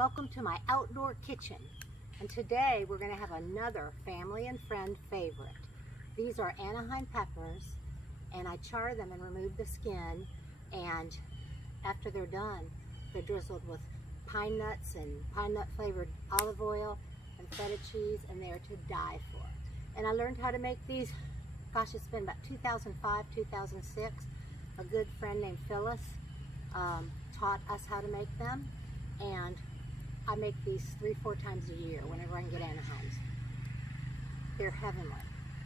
welcome to my outdoor kitchen. And today we're going to have another family and friend favorite. These are Anaheim peppers, and I char them and remove the skin, and after they're done, they're drizzled with pine nuts and pine nut flavored olive oil and feta cheese, and they're to die for. And I learned how to make these, gosh, it's been about 2005, 2006. A good friend named Phyllis taught us how to make them, and I make these 3-4 times a year whenever I can get Anaheims. They're heavenly.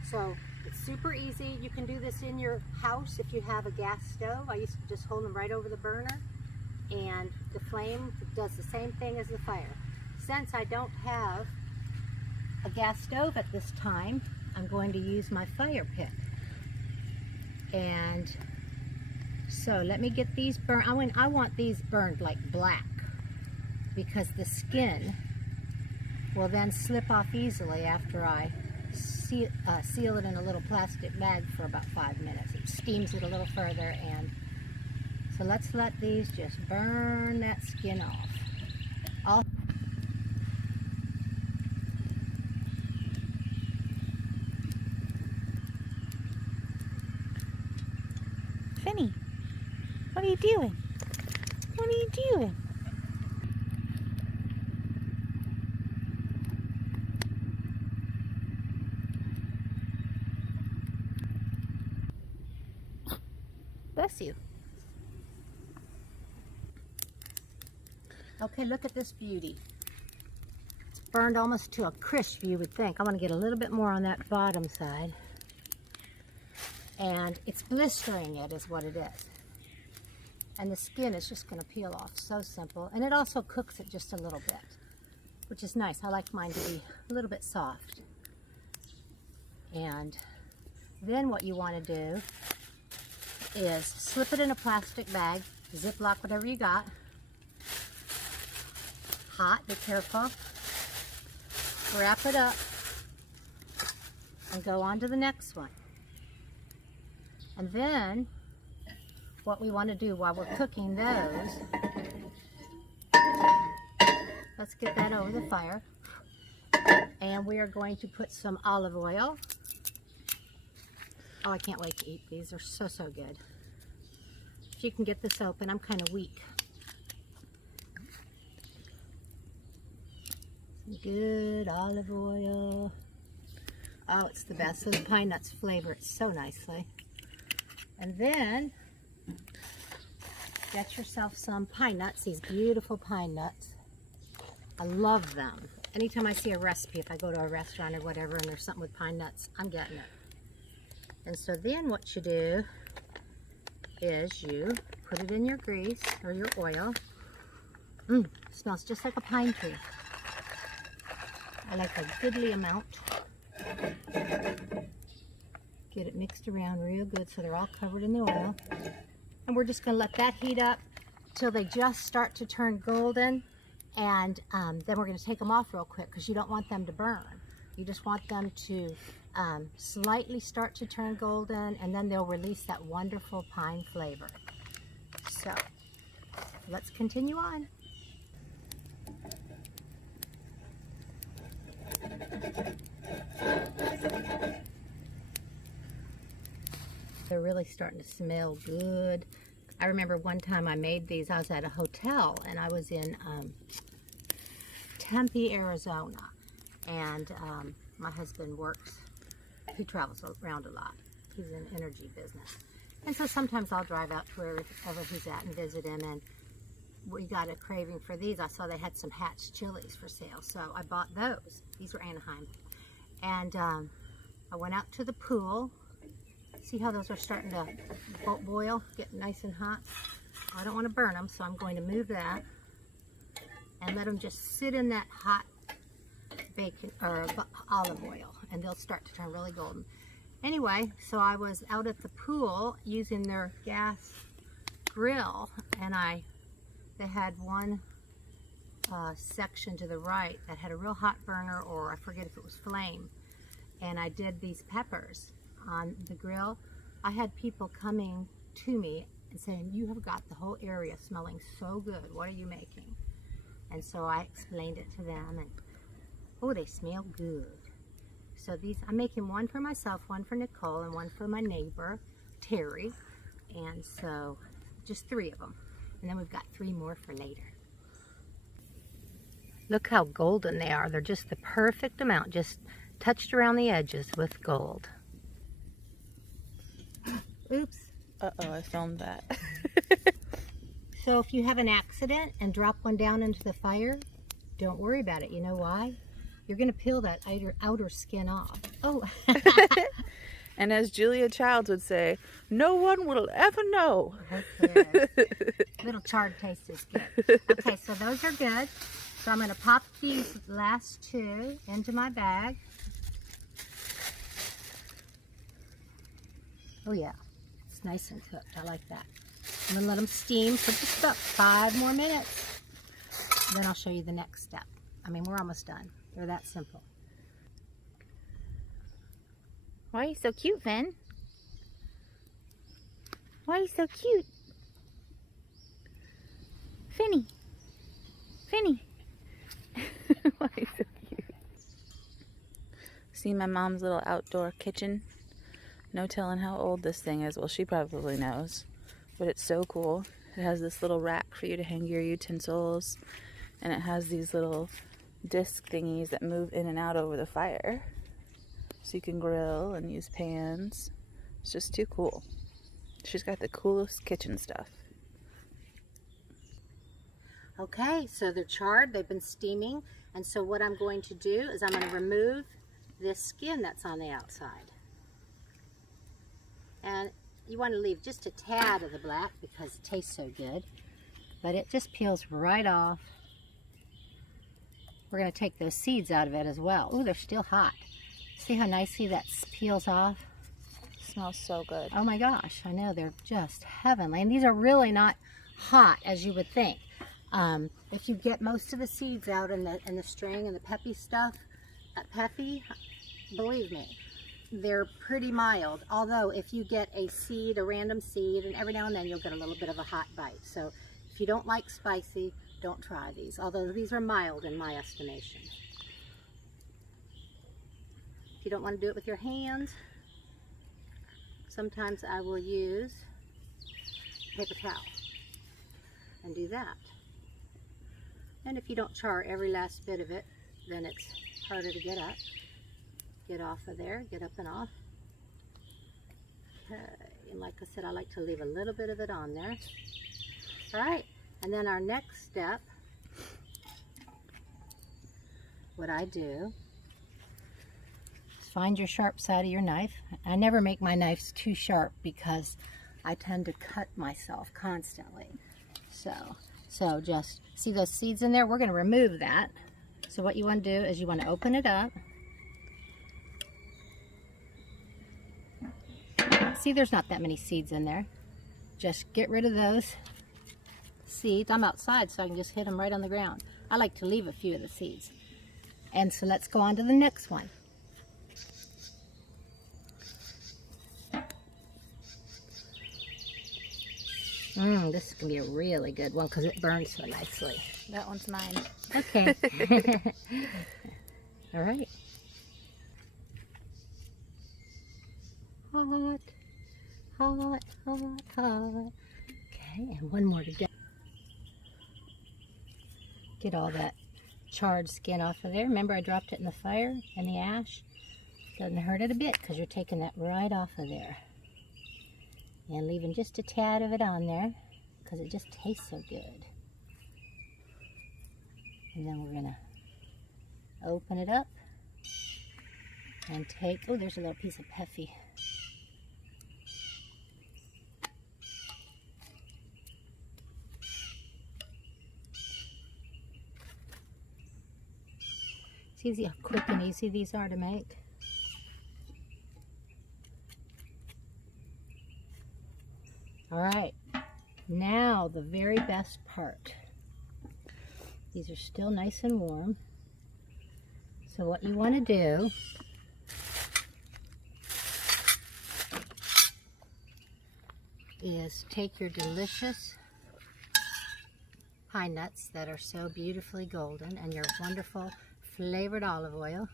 So it's super easy. You can do this in your house if you have a gas stove. I used to just hold them right over the burner, and the flame does the same thing as the fire. Since I don't have a gas stove at this time, I'm going to use my fire pit. And so let me get these burned. I want these burned like black, because the skin will then slip off easily after I seal it in a little plastic bag for about 5 minutes. It steams it a little further, and so let's let these just burn that skin off. Finny, what are you doing? What are you doing? Bless you. Okay, look at this beauty. It's burned almost to a crisp, you would think. I want to get a little bit more on that bottom side. And it's blistering it is what it is. And the skin is just going to peel off. So simple. And it also cooks it just a little bit, which is nice. I like mine to be a little bit soft. And then what you want to do is slip it in a plastic bag, Ziploc, whatever you got. Hot, be careful. Wrap it up and go on to the next one. And then what we want to do while we're cooking those, let's get that over the fire. And we are going to put some olive oil. Oh, I can't wait to eat these. They're so, so good. If you can get this open, I'm kind of weak. Some good olive oil. Oh, it's the best. Those pine nuts flavor it so nicely. And then get yourself some pine nuts, these beautiful pine nuts. I love them. Anytime I see a recipe, if I go to a restaurant or whatever and there's something with pine nuts, I'm getting it. And so then what you do is you put it in your grease or your oil. Smells just like a pine tree. I like a goodly amount. Get it mixed around real good so they're all covered in the oil. And we're just going to let that heat up till they just start to turn golden. And then we're going to take them off real quick because you don't want them to burn. You just want them to slightly start to turn golden, and then they'll release that wonderful pine flavor. So let's continue on. They're really starting to smell good. I remember one time I made these. I was at a hotel, and I was in Tempe, Arizona, and my husband works. He travels around a lot. He's in energy business, and so sometimes I'll drive out to wherever he's at and visit him. And we got a craving for these. I saw they had some hatch chilies for sale, so I bought those. These were Anaheim, and I went out to the pool. See how those are starting to boil, get nice and hot? I don't want to burn them, so I'm going to move that and let them just sit in that hot bacon or olive oil, and they'll start to turn really golden. Anyway, so I was out at the pool using their gas grill, and they had one section to the right that had a real hot burner, or I forget if it was flame, and I did these peppers on the grill. I had people coming to me and saying, "You have got the whole area smelling so good. What are you making?" And so I explained it to them, and oh, they smell good. So these, I'm making one for myself, one for Nicole, and one for my neighbor, Terry. And so just 3 of them. And then we've got 3 more for later. Look how golden they are. They're just the perfect amount, just touched around the edges with gold. Oops. Uh-oh, I filmed that. So if you have an accident and drop one down into the fire, don't worry about it. You know why? You're going to peel that outer skin off. Oh. And as Julia Childs would say, no one will ever know. Okay. Little charred taste is good. Okay, so those are good. So I'm going to pop these last 2 into my bag. Oh yeah, it's nice and cooked. I like that. I'm going to let them steam for just about 5 more minutes. Then I'll show you the next step. I mean, we're almost done. They're that simple. Why are you so cute, Finn? Why are you so cute? Finny. Finny. Why are you so cute? See my mom's little outdoor kitchen? No telling how old this thing is. Well, she probably knows. But it's so cool. It has this little rack for you to hang your utensils. And it has these little disc thingies that move in and out over the fire. So you can grill and use pans. It's just too cool. She's got the coolest kitchen stuff. Okay, so they're charred. They've been steaming. And so what I'm going to do is I'm going to remove this skin that's on the outside. And you want to leave just a tad of the black because it tastes so good. But it just peels right off. We're going to take those seeds out of it as well. Ooh, they're still hot. See how nicely that peels off? Smells so good. Oh my gosh, I know, they're just heavenly. And these are really not hot as you would think. If you get most of the seeds out in the string and the peppy stuff, believe me, they're pretty mild. Although if you get a seed, a random seed, and every now and then you'll get a little bit of a hot bite. So if you don't like spicy, don't try these. Although these are mild in my estimation. If you don't want to do it with your hands, sometimes I will use a paper towel and do that. And if you don't char every last bit of it, then it's harder to get up. Get off of there, get up and off. Okay, and like I said, I like to leave a little bit of it on there. All right, and then our next step, what I do is find your sharp side of your knife. I never make my knives too sharp because I tend to cut myself constantly. So just see those seeds in there? We're going to remove that. So what you want to do is you want to open it up. See, there's not that many seeds in there. Just get rid of those seeds. I'm outside, so I can just hit them right on the ground. I like to leave a few of the seeds. And so let's go on to the next one. This is going to be a really good one because it burns so nicely. That one's mine. Okay. All right. Hot, hot, hot, hot. Okay, and one more to go. Get all that charred skin off of there. Remember I dropped it in the fire and the ash. Doesn't hurt it a bit because you're taking that right off of there. And leaving just a tad of it on there because it just tastes so good. And then we're going to open it up and take, oh, there's a little piece of Peffy. See how quick and easy these are to make? All right, now the very best part. These are still nice and warm. So what you want to do is take your delicious pine nuts that are so beautifully golden, and your wonderful flavored olive oil.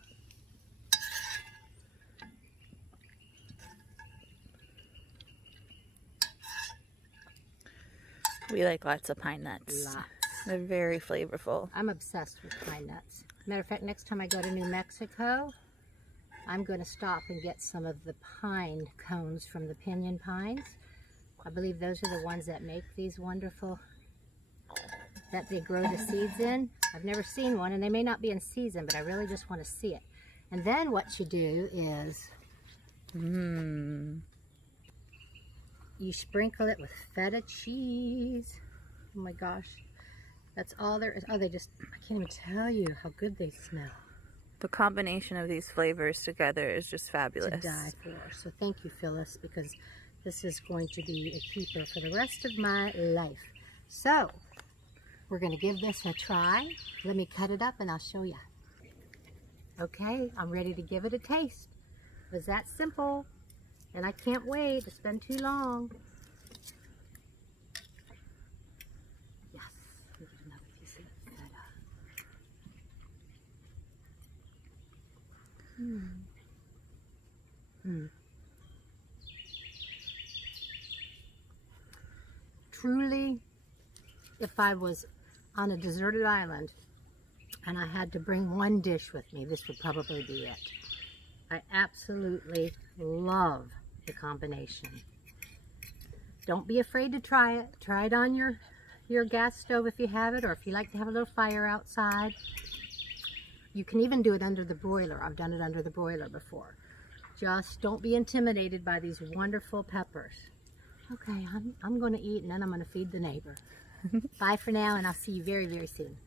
We like lots of pine nuts. Lots. They're very flavorful. I'm obsessed with pine nuts. Matter of fact, next time I go to New Mexico, I'm going to stop and get some of the pine cones from the pinyon pines. I believe those are the ones that make these wonderful, that they grow the seeds in. I've never seen one, and they may not be in season, but I really just want to see it. And then what you do is you sprinkle it with feta cheese. Oh my gosh, that's all there is. Oh, I can't even tell you how good they smell. The combination of these flavors together is just fabulous. To die for. So thank you, Phyllis, because this is going to be a keeper for the rest of my life. So we're going to give this a try. Let me cut it up and I'll show you. Okay, I'm ready to give it a taste. It was that simple, and I can't wait. It's been too long. Yes, let me get another piece of feta. Truly, if I was on a deserted island and I had to bring one dish with me, this would probably be it. I absolutely love the combination. Don't be afraid to try it. Try it on your gas stove if you have it, or if you like to have a little fire outside. You can even do it under the broiler. I've done it under the broiler before. Just don't be intimidated by these wonderful peppers. Okay, I'm going to eat, and then I'm going to feed the neighbor. Bye for now, and I'll see you very, very soon.